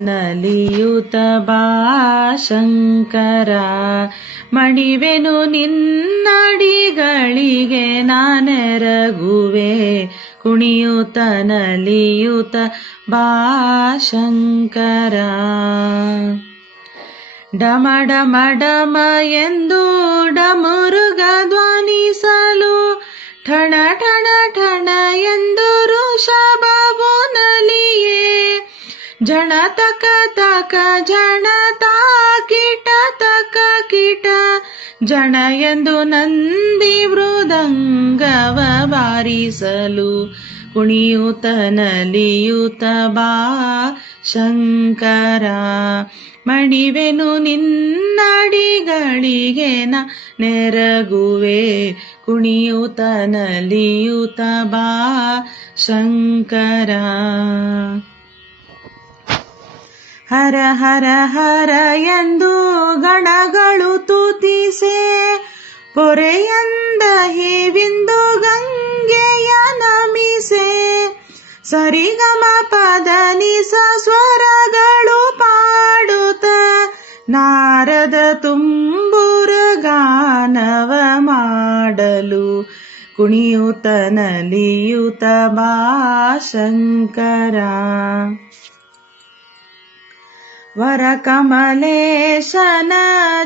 ನಲಿಯುತ ಬಾ ಶಂಕರ, ಮಣಿವೆನು ನಿನ್ನಡಿಗಳಿಗೆ ನಾನೆರಗುವೆ. ಕುಣಿಯುತ ನಲಿಯುತ ಬಾ ಶಂಕರ. ಡಮ ಡಮ ಡಮ ಎಂದು ಡಮರುಗ ಧ್ವನಿಸಲು, ಠಣ ಠಣ ಠಣ ಎಂದು ಋಷಭವು ನಲಿಯೇ. ಜಣ ತಕ ತಕ ಜಣ ತಾಕಿಟ ತಕ ಕಿಟ, ಜಣ ಎಂದು ನಂದಿ ಮೃದಂಗವ ಬಾರಿಸಲು. ಕುಣಿಯುತ ನಲಿಯುತ ಬಾ ಶಂಕರ, ಮಣಿವೆನು ನಿನ್ನಡಿಗಳಿಗೆ ನೆರಗುವೆ. ಕುಣಿಯುತ ನಲಿಯುತ ಬಾ ಶಂಕರ. ಹರ ಹರ ಹರ ಎಂದು ಗಣಗಳು ತುತಿಸೆ, ಪೊರೆಯಂದ ಹಿವಿಂದು ಗಂಗೆಯ ನಮಿಸೆ. ಸರಿಗಮ ಪದ ನಿಸ ಸ್ವರಗಳು ಪಾಡುತ್ತ, ನಾರದ ತುಂಬುರ ಗಾನವ ಮಾಡಲು. ಕುಣಿಯುತ ನಲಿಯುತ ಬಾ ಶಂಕರ. ವರ ಕಮಲೇಶನ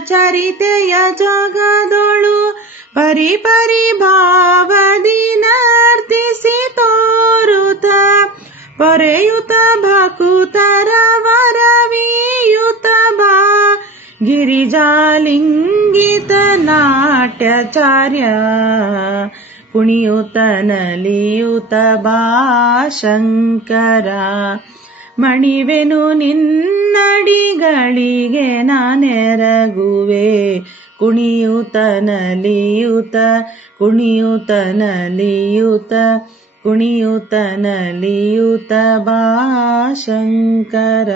ಚರಿತೆಯ ಜಗದೊಳು ಪರಿ ಪರಿ ಭಾವದಿ ನರ್ತಿಸಿ ತೋರುತ, ಪೊರೆಯುತ ಭಕುತರ ವರವೀಯುತ ಬಾ ಗಿರಿಜಾಲಿಂಗಿತ ನಾಟ್ಯಾಚಾರ್ಯ. ಕುಣಿಯುತ ನಲಿಯುತ ಬಾ ಶಂಕರ, ಮಣಿವೆನು ನಿನ್ನಡಿಗಳಿಗೆ ನಾನೆರಗುವೆ. ಕುಣಿಯುತ ನಲಿಯುತ ಕುಣಿಯುತ ನಲಿಯುತ ಕುಣಿಯುತ ನಲಿಯುತ ಬಾ ಶಂಕರ.